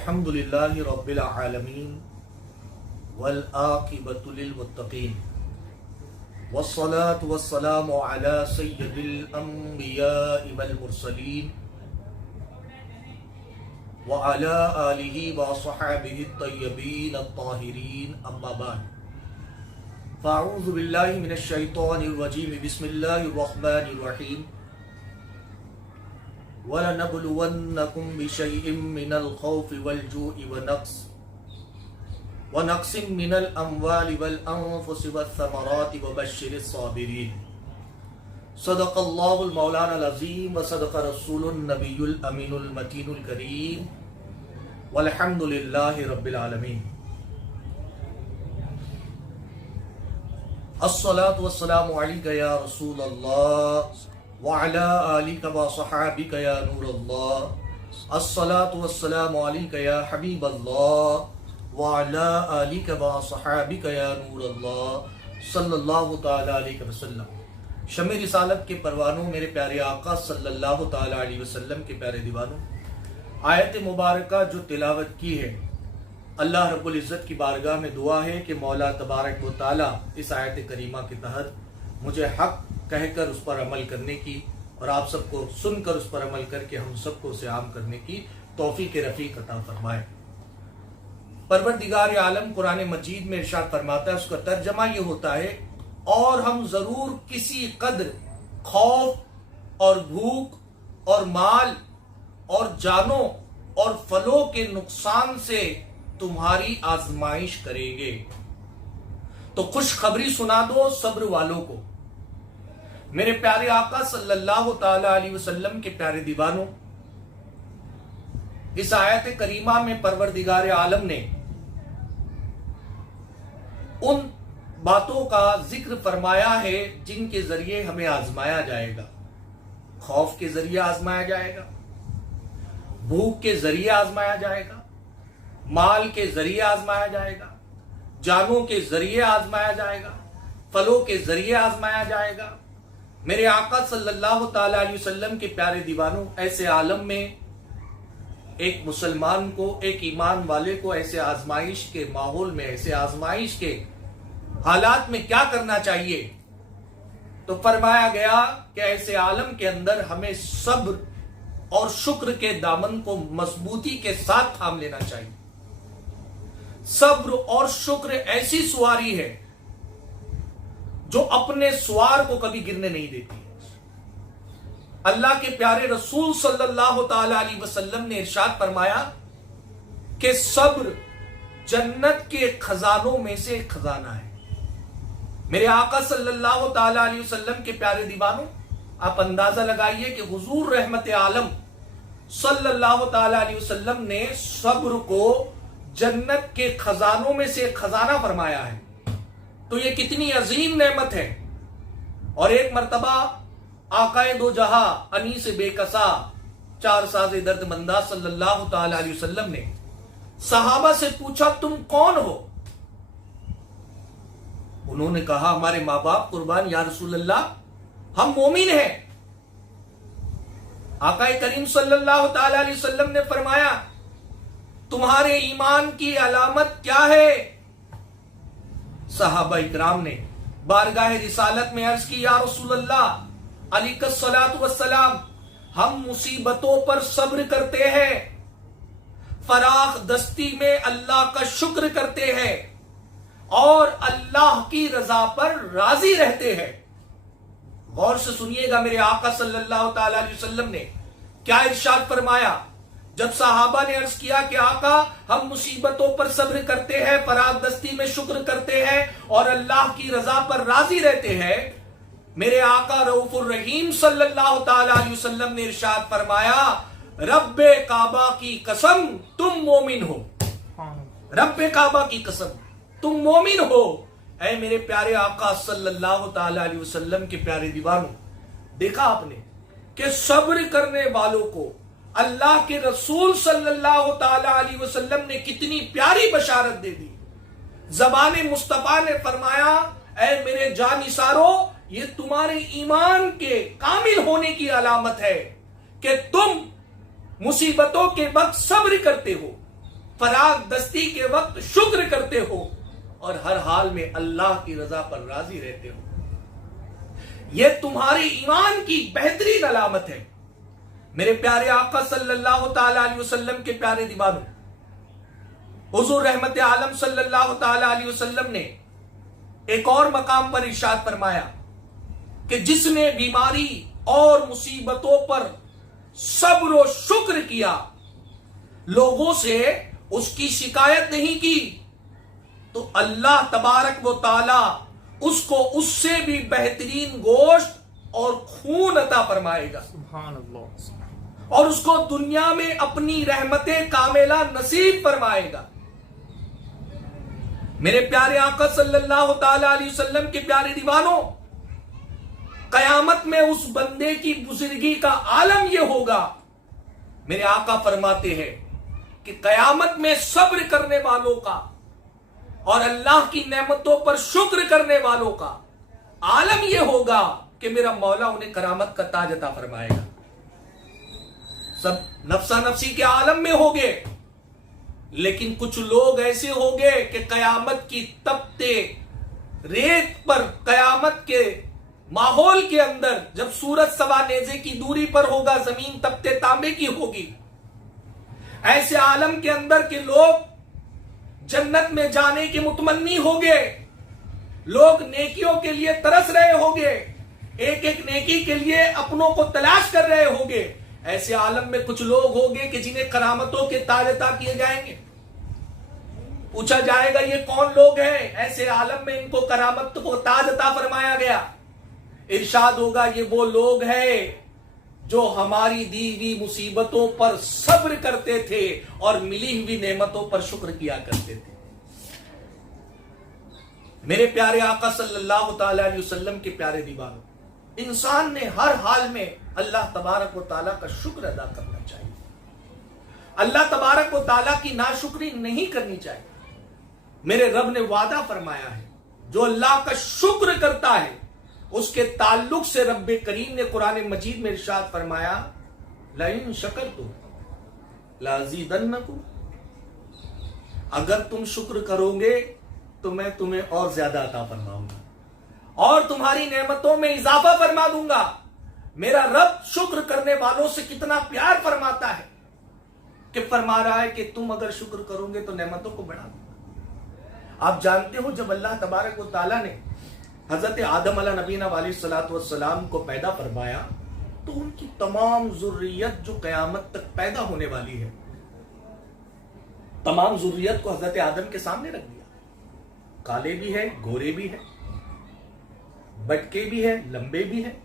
अल्हम्दुलिल्लाहि रब्बिल आलमीन वल आक़िबतु लिल मुत्तक़ीन वस्सलातु वस्सलामु अला सय्यिदिल अंबियाइ वल मुरसलीन व अला आलिहि व अस्हाबिहि अत-तय्यबीन अत-ताहिरीन अम्मा बाद फ़अऊज़ु बिल्लाहि मिनश शैतानिर रजीम बिस्मिल्लाहिर रहमानिर रहीम वलनबलुवन्नकुम बिशैइन मिनल खौफि वल जूइ व नक़्सिम मिनल अम्वालि वल अन्फुसि वस्समराति वबश्शिरिस साबिरीन। सदक़ल्लाहुल मौलानाल अज़ीम व सदक़ रसूलुन नबियुल अमीनुल मतीनुल करीम वल्हम्दुलिल्लाहि रब्बिल आलमीन। अस्सलातु वस्सलामु अलैका या रसूलल्लाह व अला आलिका व सहाबिका या नूरल्लाह। अस्सलातु वस्सलामु अलैका या हबीबल्लाह व अला आलिका व सहाबिका या नूरल्लाह सल्लल्लाहु तआला अलैहि वसल्लम। शम्मे रिसालत के परवानों, मेरे प्यारे आका सल्लल्लाहु तआला अलैहि वसल्लम के प्यारे दीवानों, आयत मुबारका जो तिलावत की है, अल्लाह रब्बुल इज़्ज़त की बारगाह में दुआ है कि मौला तबारक व तआला इस आयत करीमा के तहत मुझे हक कहकर उस पर अमल करने की और आप सबको सुनकर उस पर अमल करके हम सबको उसे आम करने की तौफीक रफ़ीक अता फरमाए। परवरदिगार आलम कुरान मजीद में इरशाद फरमाता है, उसका तर्जमा ये होता है, और हम जरूर किसी कद्र खौफ और भूख और माल और जानों और फलों के नुकसान से तुम्हारी आजमाइश करेंगे। तो खुशखबरी सुना दो सब्र वालों को। मेरे प्यारे आका सल्लल्लाहु ताला अलैहि वसल्लम के प्यारे दीवानों, इस आयत करीमा में परवरदिगार आलम ने उन बातों का जिक्र फरमाया है जिनके जरिए हमें आजमाया जाएगा। खौफ के जरिए आजमाया जाएगा, भूख के जरिए आजमाया जाएगा, माल के जरिए आजमाया जाएगा, जानों के जरिए आजमाया जाएगा, फलों के जरिए आजमाया जाएगा। मेरे आका सल्लल्लाहु ताला अलैहि वसल्लम के प्यारे दीवानों, ऐसे आलम में एक मुसलमान को, एक ईमान वाले को ऐसे आजमाइश के माहौल में, ऐसे आजमाइश के हालात में क्या करना चाहिए? तो फरमाया गया कि ऐसे आलम के अंदर हमें सब्र और शुक्र के दामन को मजबूती के साथ थाम लेना चाहिए। सब्र और शुक्र ऐसी सवारी है जो अपने सवार को कभी गिरने नहीं देती है। अल्लाह के प्यारे रसूल सल्लल्लाहु ताला अलैहि वसल्लम ने इरशाद फरमाया कि सब्र जन्नत के खजानों में से एक खजाना है। मेरे आका सल्लल्लाहु ताला अलैहि वसल्लम के प्यारे दीवानों, आप अंदाजा लगाइए कि हुजूर रहमत आलम सल्लल्लाहु ताला अलैहि वसल्लम ने सब्र को जन्नत के खजानों में से एक खजाना फरमाया है। तो ये कितनी अजीम नेमत है। और एक मर्तबा आकाए दो जहां अनीस बेकसा चार साज़े दर्दमंदा सल्लल्लाहु ताला अलैहि वसल्लम ने सहाबा से पूछा, तुम कौन हो? उन्होंने कहा, हमारे माँ बाप कुर्बान या रसूल अल्लाह, हम मोमिन हैं। आकाए करीम सल्लल्लाहु ताला अलैहि वसल्लम ने फरमाया, तुम्हारे ईमान की अलामत क्या है? सहाबा इकराम ने बारगाह रिसालत में अर्ज की, या रसूल अल्लाह अलैहिस्सलातु वस्सलाम, हम मुसीबतों पर सब्र करते हैं, फराख दस्ती में अल्लाह का शुक्र करते हैं और अल्लाह की रजा पर राजी रहते हैं। गौर से सुनिएगा, मेरे आका सल्लल्लाहु ताला अलैहि वसल्लम ने क्या इरशाद फरमाया। जब सहाबा ने अर्ज किया कि आका, हम मुसीबतों पर सब्र करते हैं, फराख दस्ती में शुक्र करते हैं और अल्लाह की रजा पर राजी रहते हैं, मेरे आका रऊफुर रहीम सल्लल्लाहु ताला अलैहि वसल्लम ने इरशाद फरमाया, रब्बे काबा की कसम तुम मोमिन हो। रब्बे काबा की कसम तुम मोमिन हो। ऐ मेरे प्यारे आका सल्लल्लाहु ताला अलैहि वसल्लम के प्यारे दीवानों, देखा आपने कि सब्र करने वालों को अल्लाह के रसूल सल्लल्लाहु ताला अलैहि वसल्लम ने कितनी प्यारी बशारत दे दी। ज़बान मुस्तफा ने फरमाया, ऐ मेरे जानिसारो, ये तुम्हारे ईमान के कामिल होने की अलामत है कि तुम मुसीबतों के वक्त सब्र करते हो, फराग दस्ती के वक्त शुक्र करते हो और हर हाल में अल्लाह की रजा पर राजी रहते हो। यह तुम्हारे ईमान की बेहतरीन अलामत है। मेरे प्यारे आका सल्लल्लाहु ताला अलैहि वसल्लम के प्यारे दीवानों, हुजूर रहमत आलम सल्लल्लाहु ताला अलैहि वसल्लम ने एक और मकाम पर इरशाद फरमाया कि जिसने बीमारी और मुसीबतों पर सब्र और शुक्र किया, लोगों से उसकी शिकायत नहीं की, तो अल्लाह तबारक व ताला उसको उससे भी बेहतरीन गोश्त और खून अता फरमाएगा। सुभान अल्लाह। और उसको दुनिया में अपनी रहमतें कामिला नसीब फरमाएगा। मेरे प्यारे आका सल्लल्लाहु ताला अलैहि वसल्लम के प्यारे दीवानों, कयामत में उस बंदे की बुजुर्गी का आलम यह होगा, मेरे आका फरमाते हैं कि कयामत में सब्र करने वालों का और अल्लाह की नेमतों पर शुक्र करने वालों का आलम यह होगा कि मेरा मौला उन्हें करामत का ताज अता फरमाएगा। सब नफ्सा नफ्सी के आलम में होंगे, लेकिन कुछ लोग ऐसे होंगे कि कयामत की तपते रेत पर, कयामत के माहौल के अंदर, जब सूरज सवा नेज़े की दूरी पर होगा, जमीन तपते तांबे की होगी, ऐसे आलम के अंदर के लोग जन्नत में जाने के मुतमन्नी होंगे। लोग नेकियों के लिए तरस रहे होंगे, एक एक नेकी के लिए अपनों को तलाश कर रहे होंगे। ऐसे आलम में कुछ लोग होंगे कि जिन्हें करामतों के ताज अता किए जाएंगे। पूछा जाएगा ये कौन लोग हैं? ऐसे आलम में इनको करामत को ताज अता फरमाया गया। इरशाद होगा ये वो लोग हैं जो हमारी दी हुई मुसीबतों पर सब्र करते थे और मिली हुई नेमतों पर शुक्र किया करते थे। मेरे प्यारे आका सल्लल्लाहु ताला अलैहि वसल्लम के प्यारे दीवानों, इंसान ने हर हाल में अल्लाह तबारक व ताला का शुक्र अदा करना चाहिए। अल्लाह तबारक व ताला की नाशुक्री नहीं करनी चाहिए। मेरे रब ने वादा फरमाया है, जो अल्लाह का शुक्र करता है उसके ताल्लुक से रब्बे करीम ने कुरान मजीद में इरशाद फरमाया, लइन शकरतुम लाज़ीदन्नकुम, अगर तुम शुक्र करोगे तो मैं तुम्हें और ज्यादा अता फरमाऊंगा और तुम्हारी नेमतों में इजाफा फरमा दूंगा। मेरा रब शुक्र करने वालों से कितना प्यार फरमाता है कि फरमा रहा है कि तुम अगर शुक्र करोगे तो नेमतों को बढ़ा दूंगा। आप जानते हो जब अल्लाह तबारक व ताला ने हजरत आदम अला नबीना वालिस्सलातु वस्सलाम को पैदा फरमाया, तो उनकी तमाम जुर्रियत जो कयामत तक पैदा होने वाली है, तमाम जुर्रियत को हजरत आदम के सामने रख दिया। काले भी है, गोरे भी है, बटके भी है, लंबे भी है,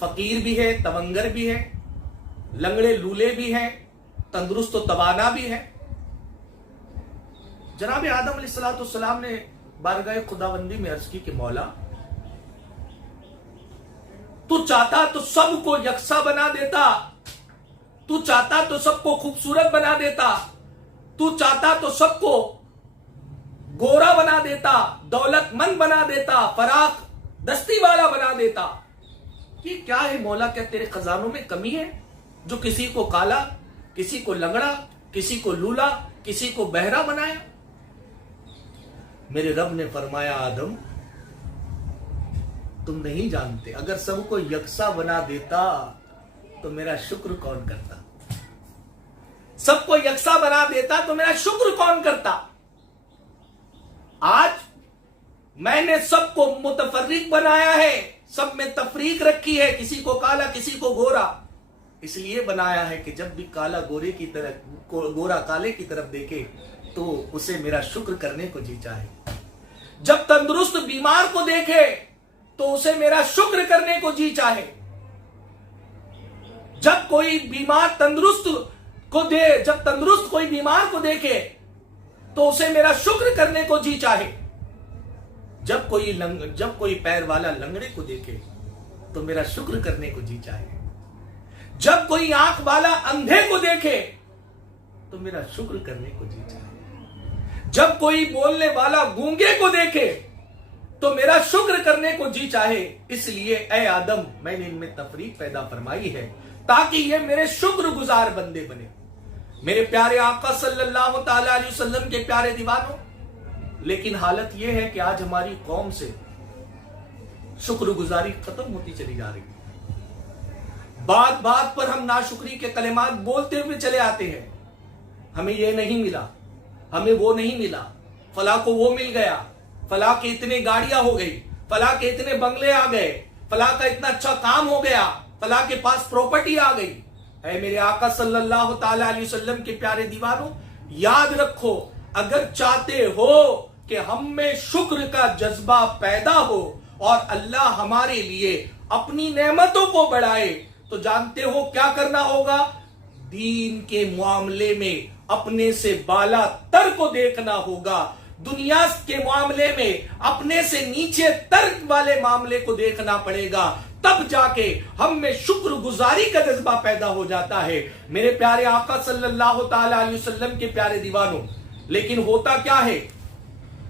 फकीर भी है, तवंगर भी है, लंगड़े लूले भी हैं, तंदुरुस्त और तवाना भी है। जनाब आदम अलैहिस्सलातु वस्सलाम ने बारगाह खुदाबंदी में अर्ज की कि मौला, तू चाहता तो सबको यकसा बना देता, तू चाहता तो सबको खूबसूरत बना देता, तू चाहता तो सबको गोरा बना देता, दौलतमंद बना देता, फराक दस्ती वाला बना देता। ये क्या है मौला? क्या तेरे खजानों में कमी है जो किसी को काला, किसी को लंगड़ा, किसी को लूला, किसी को बहरा बनाया? मेरे रब ने फरमाया, आदम तुम नहीं जानते, अगर सबको यकसा बना देता तो मेरा शुक्र कौन करता? सबको यकसा बना देता तो मेरा शुक्र कौन करता? आज मैंने सबको मुतफर्रिक बनाया है, सब में तफरीक रखी है, किसी को काला, किसी को गोरा। इसलिए बनाया है कि जब भी काला गोरे की तरफ, गोरा काले की तरफ देखे तो उसे मेरा शुक्र करने को जी चाहे। जब तंदुरुस्त बीमार को देखे तो उसे मेरा शुक्र करने को जी चाहे। जब कोई बीमार तंदुरुस्त को दे, जब तंदुरुस्त कोई बीमार को देखे तो उसे मेरा शुक्र करने को जी चाहे। जब कोई पैर वाला लंगड़े को देखे तो मेरा शुक्र करने को जी चाहे। जब कोई आंख वाला अंधे को देखे तो मेरा शुक्र करने को जी चाहे। जब कोई बोलने वाला गूंगे को देखे तो मेरा शुक्र करने को जी चाहे। इसलिए ऐ आदम, मैंने इनमें तफरीक पैदा फरमाई है ताकि ये मेरे शुक्रगुजार बंदे बने। मेरे प्यारे आका सल्लल्लाहु ताला अलैहि वसल्लम के प्यारे दीवानों, लेकिन हालत यह है कि आज हमारी कौम से शुक्रगुजारी खत्म होती चली जा रही है। बात बात पर हम नाशुक्री के कलिमात बोलते हुए चले आते हैं। हमें ये नहीं मिला, हमें वो नहीं मिला, फला को वो मिल गया, फला के इतने गाड़ियां हो गई, फला के इतने बंगले आ गए, फला का इतना अच्छा काम हो गया, फला के पास प्रॉपर्टी आ गई। ऐ मेरे आका सल्लल्लाहु ताला अलैहि वसल्लम के प्यारे दीवानों, याद रखो, अगर चाहते हो कि हम में शुक्र का जज्बा पैदा हो और अल्लाह हमारे लिए अपनी नेमतों को बढ़ाए, तो जानते हो क्या करना होगा? दीन के मामले में अपने से बाला तर को देखना होगा, दुनिया के मामले में अपने से नीचे तर वाले मामले को देखना पड़ेगा, तब जाके हम में शुक्रगुजारी का जज्बा पैदा हो जाता है। मेरे प्यारे आका सल्लल्लाहु ताला अलैहि वसल्लम के प्यारे दीवानों, लेकिन होता क्या है?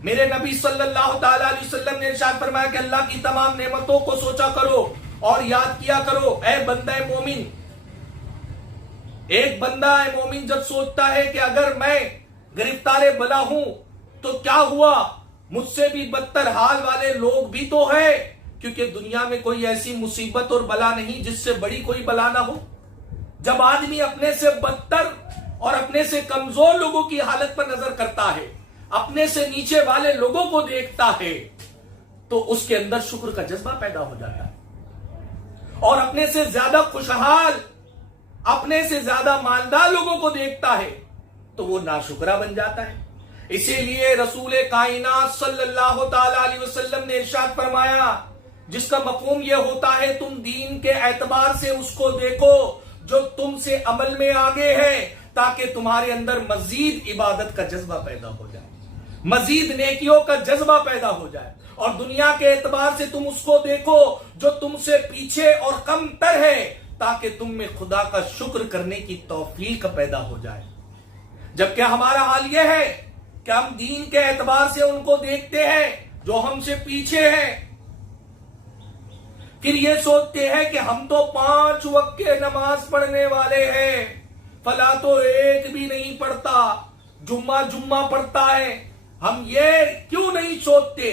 मेरे नबी सल्लल्लाहु ताला अलैहि वसल्लम ने इरशाद फरमाया कि अल्लाह की तमाम नेमतों को सोचा करो और याद किया करो। ऐ बंदा मोमिन, एक बंदा है मोमिन जब सोचता है कि अगर मैं गिरफ्तार बला हूं तो क्या हुआ, मुझसे भी बदतर हाल वाले लोग भी तो है, क्योंकि दुनिया में कोई ऐसी मुसीबत और बला नहीं जिससे बड़ी कोई बला ना हो। जब आदमी अपने से बदतर और अपने से कमजोर लोगों की हालत पर नजर करता है, अपने से नीचे वाले लोगों को देखता है, तो उसके अंदर शुक्र का जज्बा पैदा हो जाता है। और अपने से ज्यादा खुशहाल, अपने से ज्यादा मालदार लोगों को देखता है तो वो नाशुक्रा बन जाता है। इसीलिए रसूल कायनात सल्लल्लाहु ताला अलैहि वसल्लम ने इरशाद फरमाया, जिसका मफहूम यह होता है तुम दीन के एतबार से उसको देखो जो तुमसे अमल में आगे है, ताकि तुम्हारे अंदर मजीद इबादत का जज्बा पैदा हो जाए, मजीद नेकियों का जज्बा पैदा हो जाए। और दुनिया के एतबार से तुम उसको देखो जो तुमसे पीछे और कम तर है, ताकि तुम में खुदा का शुक्र करने की तौफीक पैदा हो जाए। जबकि हमारा हाल यह है कि हम दीन के एतबार से उनको देखते हैं जो हमसे पीछे हैं, फिर ये सोचते हैं कि हम तो 5 वक्त के नमाज पढ़ने वाले हैं, फला तो एक भी नहीं पढ़ता, जुम्मा पढ़ता है। हम ये क्यों नहीं सोचते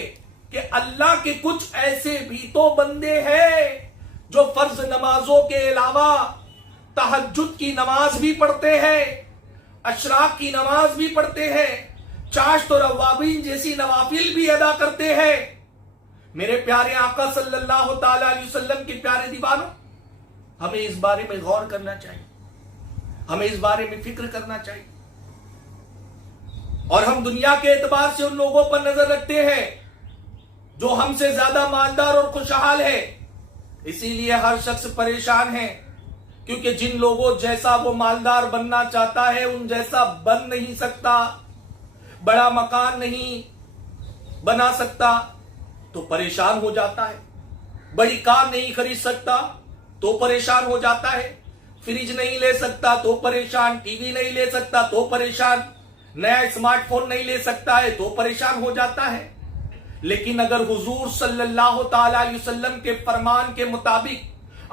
कि अल्लाह के कुछ ऐसे भी तो बंदे हैं जो फर्ज नमाजों के अलावा तहज्जुद की नमाज भी पढ़ते हैं, अशराक की नमाज भी पढ़ते हैं, चाश्त और अवाबीन जैसी नवाफिल भी अदा करते हैं। मेरे प्यारे आका सल्लल्लाहु ताला अलैहि वसल्लम के प्यारे दीवानों, हमें इस बारे में गौर करना चाहिए, हमें इस बारे में फिक्र करना चाहिए। और हम दुनिया के एतबार से उन लोगों पर नजर रखते हैं जो हमसे ज्यादा मालदार और खुशहाल है, इसीलिए हर शख्स परेशान है, क्योंकि जिन लोगों जैसा वो मालदार बनना चाहता है उन जैसा बन नहीं सकता, बड़ा मकान नहीं बना सकता तो परेशान हो जाता है, बड़ी कार नहीं खरीद सकता तो परेशान हो जाता है, फ्रिज नहीं ले सकता तो परेशान, टीवी नहीं ले सकता तो परेशान, नया स्मार्टफोन नहीं ले सकता है तो परेशान हो जाता है। लेकिन अगर हुजूर सल्लल्लाहु ताला अलैहि वसल्लम के फरमान के मुताबिक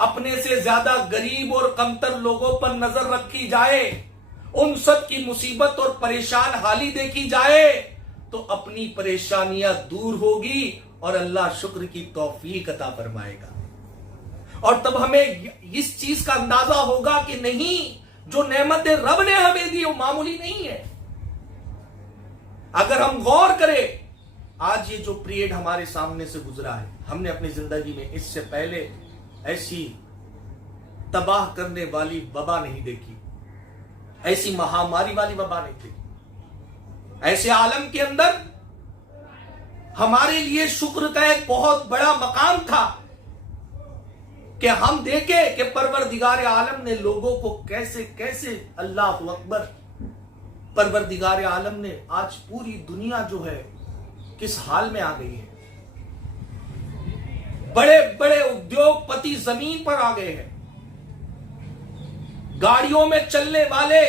अपने से ज्यादा गरीब और कमतर लोगों पर नजर रखी जाए, उन सब की मुसीबत और परेशान हाली देखी जाए, तो अपनी परेशानियां दूर होगी और अल्लाह शुक्र की तौफीक अता फरमाएगा। और तब हमें इस चीज का अंदाजा होगा कि नहीं, जो नेमतें रब ने हमें दी वो मामूली नहीं है। अगर हम गौर करें, आज ये जो पीरियड हमारे सामने से गुजरा है, हमने अपनी जिंदगी में इससे पहले ऐसी तबाह करने वाली वबा नहीं देखी, ऐसी महामारी वाली वबा नहीं देखी। ऐसे आलम के अंदर हमारे लिए शुक्र का एक बहुत बड़ा मकाम था कि हम देखे कि परवरदिगार आलम ने लोगों को कैसे कैसे, अल्लाह अकबर, परवरदिगार आलम ने आज पूरी दुनिया जो है किस हाल में आ गई है। बड़े बड़े उद्योगपति जमीन पर आ गए हैं, गाड़ियों में चलने वाले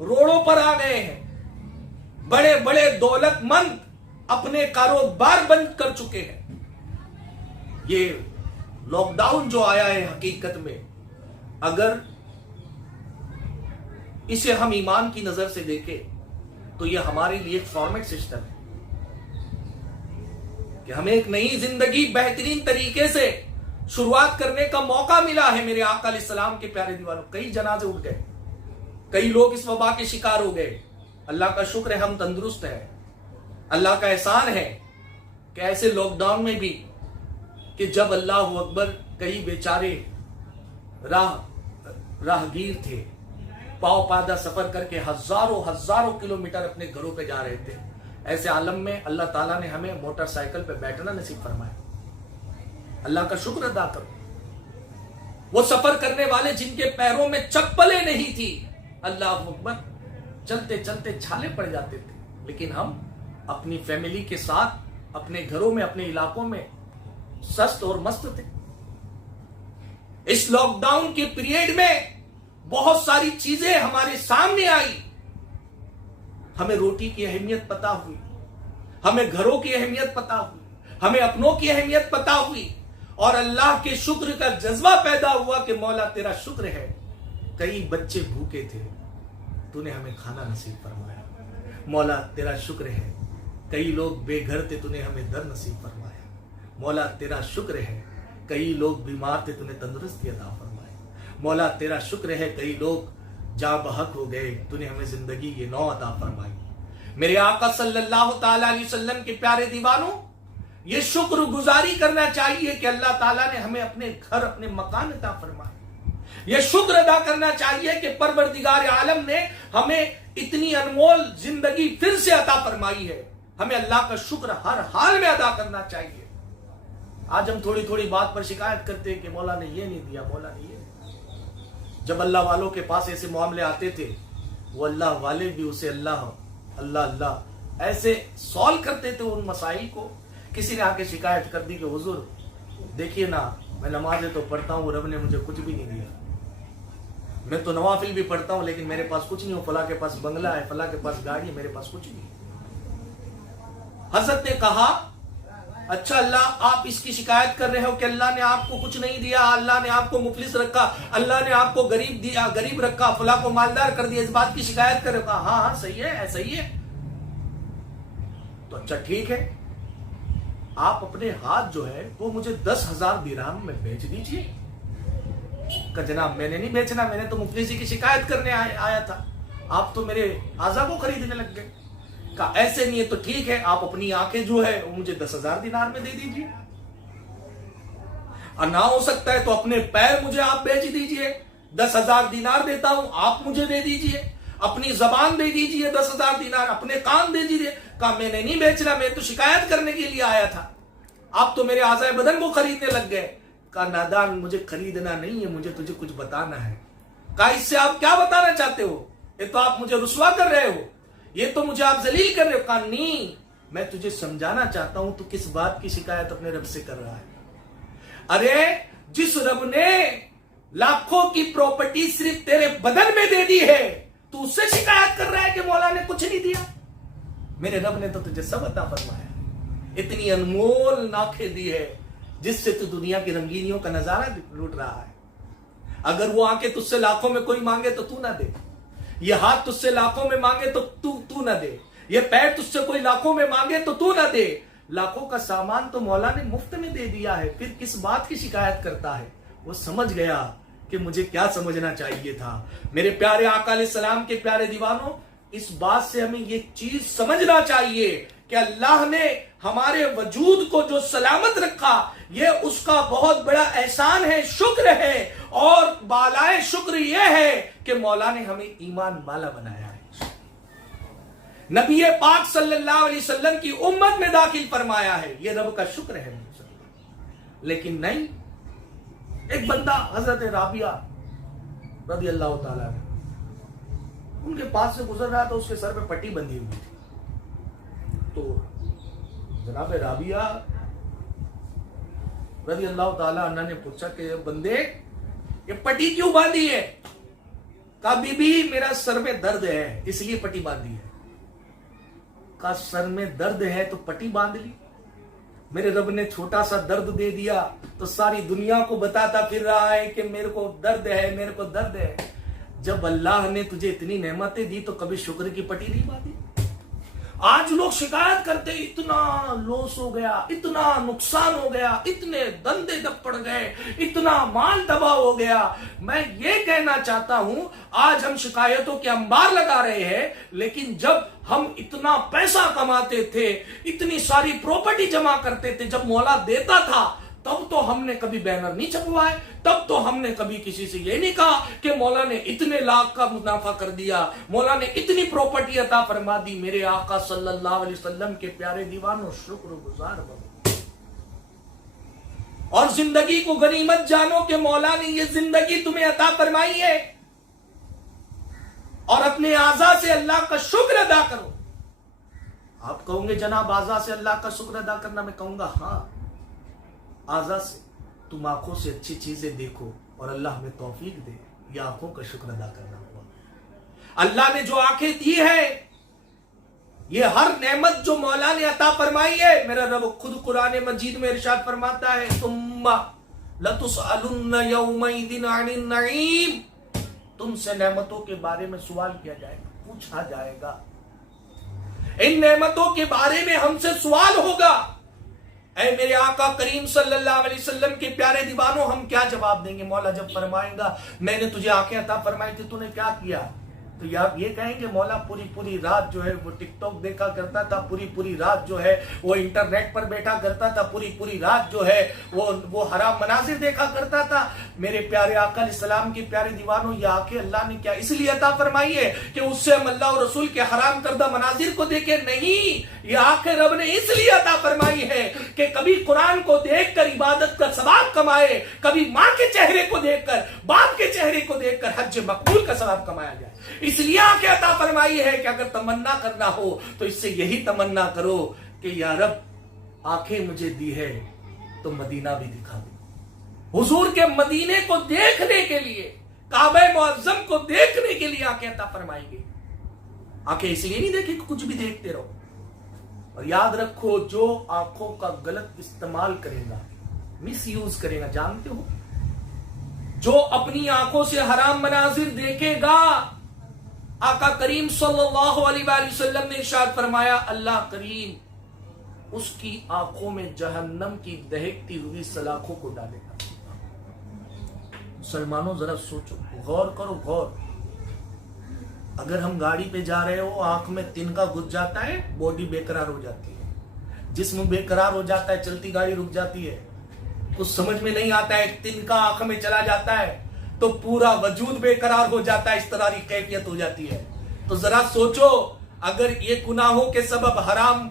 रोडों पर आ गए हैं, बड़े बड़े दौलतमंद अपने कारोबार बंद कर चुके हैं। ये लॉकडाउन जो आया है, हकीकत में اگر اسے ہم ایمان کی نظر سے دیکھیں تو یہ ہمارے لیے ایک فارمیٹ سسٹم ہے کہ ہمیں ایک نئی زندگی بہترین طریقے سے شروعات کرنے کا موقع ملا ہے. میرے آقا علیہ السلام کے پیارے دیوانوں، کئی جنازے اٹھ گئے، کئی لوگ اس وبا کے شکار ہو گئے. اللہ کا شکر ہے ہم تندرست ہیں. اللہ کا احسان ہے کہ ایسے لاک ڈاؤن میں بھی کہ جب اللہ اکبر کئی بیچارے راہگیر تھے، پاؤ پادہ سفر کر کے ہزاروں کلومیٹر اپنے گھروں پہ جا رہے تھے، ایسے عالم میں اللہ تعالیٰ نے ہمیں موٹر سائیکل پہ بیٹھنا نصیب فرمایا. اللہ کا شکر ادا کرو. وہ سفر کرنے والے جن کے پیروں میں چپلیں نہیں تھی، اللہ اکبر، چلتے چلتے چھالے پڑ جاتے تھے، لیکن ہم اپنی فیملی کے ساتھ اپنے گھروں میں، اپنے علاقوں میں سست اور مست تھے. اس لاک ڈاؤن کے پیریڈ میں بہت ساری چیزیں ہمارے سامنے آئی. ہمیں روٹی کی اہمیت پتا ہوئی، ہمیں گھروں کی اہمیت پتا ہوئی، ہمیں اپنوں کی اہمیت پتا ہوئی، اور اللہ کے شکر کا جذبہ پیدا ہوا کہ مولا تیرا شکر ہے کئی بچے بھوکے تھے، تو نے ہمیں کھانا نصیب فرمایا. مولا تیرا شکر ہے کئی لوگ بے گھر تھے، تو نے ہمیں در نصیب فرمایا. مولا تیرا شکر ہے کئی لوگ بیمار تھے، تو نے تندرستی عطا فرمایا. مولا تیرا شکر ہے کئی لوگ جاں بحق ہو گئے، تو نے ہمیں زندگی یہ نو عطا فرمائی. میرے آقا صلی اللہ تعالی علیہ وسلم کے پیارے دیوانوں، یہ شکر گزاری کرنا چاہیے کہ اللہ تعالیٰ نے ہمیں اپنے گھر، اپنے مکان عطا فرمائے. یہ شکر ادا کرنا چاہیے کہ پروردگار عالم نے ہمیں اتنی انمول زندگی پھر سے عطا فرمائی ہے. ہمیں اللہ کا شکر ہر حال میں ادا کرنا چاہیے. آج ہم تھوڑی تھوڑی بات پر شکایت کرتے ہیں کہ مولا نے یہ نہیں دیا، مولا نے یہ نہیں. جب اللہ والوں کے پاس ایسے معاملے آتے تھے، وہ اللہ والے بھی اسے اللہ ایسے سالو کرتے تھے ان مسائل کو. کسی نے آ کے شکایت کر دی کہ حضور دیکھیے نا، میں نمازیں تو پڑھتا ہوں، رب نے مجھے کچھ بھی نہیں دیا. میں تو نوافل بھی پڑھتا ہوں لیکن میرے پاس کچھ نہیں ہو. فلاں کے پاس بنگلہ ہے، فلاں کے پاس گاڑی ہے، میرے پاس کچھ نہیں. حضرت نے کہا اچھا اللہ، آپ اس کی شکایت کر رہے ہو کہ اللہ نے آپ کو کچھ نہیں دیا، اللہ نے آپ کو مفلس رکھا، اللہ نے آپ کو غریب دیا، غریب رکھا، فلاں کو مالدار کر دیا، اس بات کی شکایت کر رہے ہو؟ کہا ہاں صحیح ہے، صحیح ہے. تو اچھا ٹھیک ہے، آپ اپنے ہاتھ جو ہے وہ مجھے 10,000 درہم میں بیچ دیجئے. کہ جناب میں نے نہیں بیچنا، میں نے تو مفلسی کی شکایت کرنے آیا تھا، آپ تو میرے اعضا کو خریدنے لگ گئے. کہا ایسے نہیں ہے تو ٹھیک ہے، آپ اپنی آنکھیں جو ہے وہ مجھے 10,000 دینار میں دے دیجئے. اور نہ ہو سکتا ہے تو اپنے پیر مجھے آپ بیچ دیجئے، 10,000 دینار دیتا ہوں، آپ مجھے دے دیجئے. اپنی زبان دے دیجئے 10,000 دینار، اپنے کان دے دیجئے. کہا میں نے نہیں بیچنا، میں تو شکایت کرنے کے لیے آیا تھا، آپ تو میرے اعضائے بدن کو خریدنے لگ گئے. کہا نادان، مجھے خریدنا نہیں ہے، مجھے تجھے کچھ بتانا ہے. کہا اس سے آپ کیا بتانا چاہتے ہو؟ یہ تو آپ مجھے رسوا کر رہے ہو، یہ تو مجھے آپ ذلیل کر رہے ہو. کہا نہیں، میں تجھے سمجھانا چاہتا ہوں تو کس بات کی شکایت اپنے رب سے کر رہا ہے. ارے جس رب نے لاکھوں کی پراپرٹی صرف تیرے بدن میں دے دی ہے، تو اس سے شکایت کر رہا ہے کہ مولا نے کچھ نہیں دیا. میرے رب نے تو تجھے سب عطا فرمایا، اتنی انمول ناخیں دی ہے جس سے تو دنیا کی رنگینیوں کا نظارہ لوٹ رہا ہے. اگر وہ آنکھیں تجھ سے لاکھوں میں کوئی مانگے تو تو نہ دے، یہ ہاتھ تجھ سے لاکھوں میں مانگے تو تو نہ دے، یہ پیر تجھ سے کوئی لاکھوں میں مانگے تو تو نہ دے. لاکھوں کا سامان تو مولا نے مفت میں دے دیا ہے، پھر کس بات کی شکایت کرتا ہے؟ وہ سمجھ گیا کہ مجھے کیا سمجھنا چاہیے تھا. میرے پیارے آقا علیہ السلام کے پیارے دیوانوں، اس بات سے ہمیں یہ چیز سمجھنا چاہیے کہ اللہ نے ہمارے وجود کو جو سلامت رکھا، یہ اس کا بہت بڑا احسان ہے، شکر ہے. اور بالائے شکر یہ ہے کہ مولا نے ہمیں ایمان والا بنایا ہے، نبی پاک صلی اللہ علیہ وسلم کی امت میں داخل فرمایا ہے. یہ رب کا شکر ہے. لیکن نہیں، ایک بندہ حضرت رابعہ رضی اللہ تعالیٰ عنہ، ان کے پاس سے گزر رہا تھا، اس کے سر پہ پٹی بندھی ہوئی تھی. تو جناب رابعہ رضی اللہ تعالیٰ عنہ نے پوچھا کہ بندے یہ پٹی کیوں باندھی ہے؟ کہا بی بی میرا سر میں درد ہے اس لیے پٹی باندھی ہے. کہا سر میں درد ہے تو پٹی باندھ لی؟ मेरे रब ने छोटा सा दर्द दे दिया तो सारी दुनिया को बताता फिर रहा है कि मेरे को दर्द है, मेरे को दर्द है। जब अल्लाह ने तुझे इतनी नेमतें दी तो कभी शुक्र की पट्टी नहीं बांधी। आज लोग शिकायत करते इतना लॉस हो गया, इतना नुकसान हो गया, इतने धंधे दब पड़ गए, इतना माल तबाह हो गया। मैं ये कहना चाहता हूं, आज हम शिकायतों के अंबार लगा रहे हैं, लेकिन जब हम इतना पैसा कमाते थे, इतनी सारी प्रॉपर्टी जमा करते थे, जब मौला देता था, तब तो हमने कभी बैनर नहीं छपवाए, तब तो हमने कभी किसी से ये नहीं कहा कि मौला ने इतने लाख का मुनाफा कर दिया, मौला ने इतनी प्रॉपर्टी अता फरमा दी। मेरे आका सल्लल्लाहु अलैहि वसल्लम के प्यारे दीवानों, शुक्रगुजार बनो और जिंदगी को गनीमत जानो कि मौला ने ये जिंदगी तुम्हें अता फरमाई है, और अपने आजा से अल्लाह का शुक्र अदा करो। आप कहोगे जनाब आजा से अल्लाह का शुक्र अदा करना, मैं कहूंगा हाँ, आजा से तुम आंखों से अच्छी चीजें देखो और अल्लाह हमें तौफीक दे, ये आंखों का शुक्र अदा करना हुआ। अल्लाह ने जो आंखें दी है, ये हर नेमत जो मौला ने अता फरमाई है, मेरा रब खुद कुरान मजीद में इरशाद फरमाता है, तुम्मा लतुसअलुन्न यौमइदिन अनिन नईम, तुमसे नेमतों के बारे में सवाल किया जाएगा, पूछा जाएगा। इन नेमतों के बारे में हमसे सवाल होगा। ऐ मेरे आका करीम सल्लल्लाहु अलैहि वसल्लम के प्यारे दीवानों, हम क्या जवाब देंगे? मौला जब फरमाएगा मैंने तुझे आंखें अता फरमाई थी, तूने क्या किया? तो यार ये कहेंगे मौला पूरी पूरी रात जो है वो टिकटॉक देखा करता था, पूरी पूरी रात जो है वो इंटरनेट पर बैठा करता था, पूरी पूरी रात जो है वो हराम मनाजिर देखा करता था। मेरे प्यारे आका सलाम के प्यारे दीवानों, ये आंखें अल्लाह ने क्या इसलिए अता फरमाई है कि उससे हम अल्लाह और रसूल के हराम करदा मनाजिर को देखे? नहीं, ये आंखें रब ने इसलिए अता फरमाई है कि कभी कुरान को देखकर इबादत का सवाब कमाए, कभी माँ के चेहरे को देखकर, बाप के चेहरे को देखकर हज मकबूल का सवाब कमाया जाए। इसलिए आंखें अता फरमाई है कि अगर तमन्ना करना हो तो इससे यही तमन्ना करो कि या रब आंखें मुझे दी है तो मदीना भी दिखा दे। हुजूर के मदीने को देखने के लिए, काबे मुअज्जम को देखने के लिए आंखें अता फरमाई गई। आंखें इसलिए नहीं देखी कि कुछ भी देखते रहो। और याद रखो, जो आंखों का गलत इस्तेमाल करेगा, मिस यूज करेगा, जानते हो, जो अपनी आंखों से हराम मनाजिर देखेगा, आका करीम सल्लल्लाहु अलैहि वसल्लम ने इरशाद फरमाया, अल्लाह करीम उसकी आंखों में जहन्नम की दहकती हुई सलाखों को डालेगा। मुसलमानों जरा सोचो, गौर करो, गौर। अगर हम गाड़ी पे जा रहे हो, आंख में तिनका घुस जाता है, बॉडी बेकरार हो जाती है, जिस्म बेकरार हो जाता है, चलती गाड़ी रुक जाती है, कुछ समझ में नहीं आता है, तिनका आंख में चला जाता है तो पूरा वजूद बेकरार हो जाता है, इस तरह की कैफियत हो जाती है। तो जरा सोचो, अगर ये गुनाहों के सबब, हराम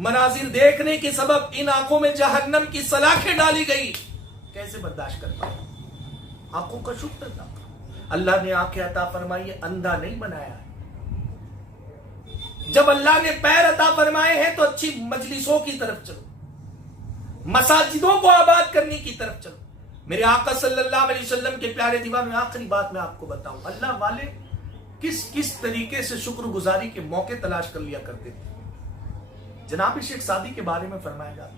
मनाजिर देखने के सबब इन आंखों में जहन्नम की सलाखें डाली गई, कैसे बर्दाश्त कर पाए? आंखों का शुक्र था, अल्लाह ने आंखें अता फरमाई है, अंधा नहीं बनाया। जब अल्लाह ने पैर अता फरमाए हैं तो अच्छी मजलिसों की तरफ चलो, मसाजिदों को आबाद करने की तरफ चलो। मेरे आका सल्लल्लाहु अलैहि वसल्लम के प्यारे दीवान, आखिरी बात मैं आपको बताऊं, अल्लाह वाले किस किस तरीके से शुक्रगुजारी के मौके तलाश कर लिया करते थे। जनाब शेख सादी के बारे में फरमाया जाता,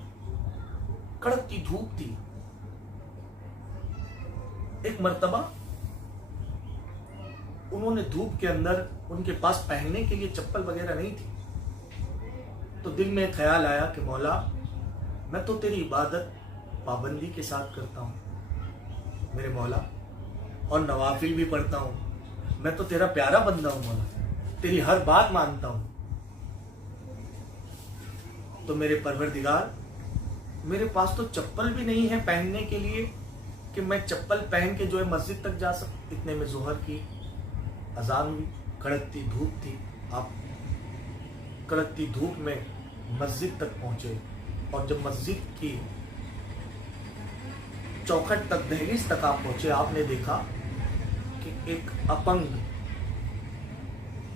कड़कती धूप थी, एक मर्तबा उन्होंने धूप के अंदर, उनके पास पहनने के लिए चप्पल वगैरह नहीं थी, तो दिल में ख्याल आया कि मौला मैं तो तेरी इबादत पाबंदी के साथ करता हूं मेरे मौला, और नवाफिल भी पढ़ता हूं, मैं तो तेरा प्यारा बंदा हूं मौला, तेरी हर बात मानता हूं। तो मेरे परवरदिगार, मेरे पास तो चप्पल भी नहीं है पहनने के लिए कि मैं चप्पल पहन के जो है मस्जिद तक जा सकूं। इतने में जोहर की अजान हुई, कड़कती धूप थी, आप कड़कती धूप में मस्जिद तक पहुंचे, और जब मस्जिद की चौखट तक, दहलीज तक आप पहुंचे, आपने देखा कि एक अपंग,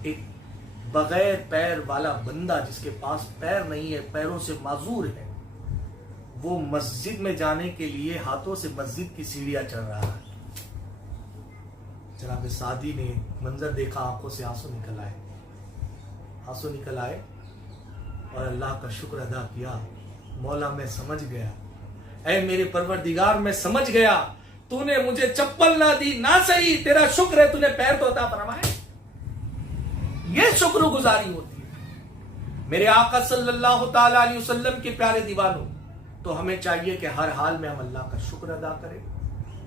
एक बगैर पैर वाला बंदा, जिसके पास पैर नहीं है, पैरों से माजूर है, वो मस्जिद में जाने के लिए हाथों से मस्जिद की सीढ़ियां चढ़ रहा है। जनाब सादी ने मंजर देखा, आंखों से आंसू निकल आए, आंसू निकल आए, और अल्लाह का शुक्र अदा किया مولا میں سمجھ گیا، اے میرے پروردگار میں سمجھ گیا، تو نے مجھے چپل نہ دی نہ صحیح، تیرا شکر ہے تو نے پیر تو عطا فرمائے۔ یہ شکر گزاری ہوتی ہے۔ میرے آقا صلی اللہ تعالی علیہ وسلم کے پیارے دیوانوں، تو ہمیں چاہیے کہ ہر حال میں ہم اللہ کا شکر ادا کریں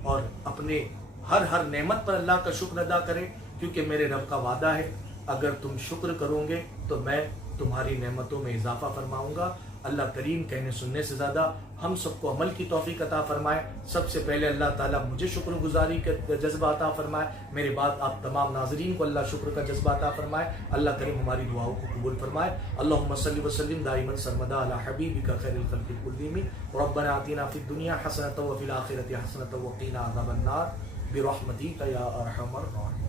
اور اپنے ہر نعمت پر اللہ کا شکر ادا کریں، کیونکہ میرے رب کا وعدہ ہے اگر تم شکر کرو گے تو میں تمہاری نعمتوں میں اضافہ فرماؤں گا۔ اللہ کریم کہنے سننے سے زیادہ ہم سب کو عمل کی توفیق عطا فرمائے۔ سب سے پہلے اللہ تعالیٰ مجھے شکر گزاری کا جذبہ عطا فرمائے، میرے بعد آپ تمام ناظرین کو اللہ شکر کا جذبہ عطا فرمائے۔ اللہ کریم ہماری دعاؤں کو قبول فرمائے۔ اللہم صلی وسلم دائما سرمدا علی حبیبک خیر الخلق کلہم، ربنا آتنا فی الدنیا حسنۃ وفی الآخرۃ حسنۃ وقنا عذاب النار برحمتک یا ارحم الراحمین۔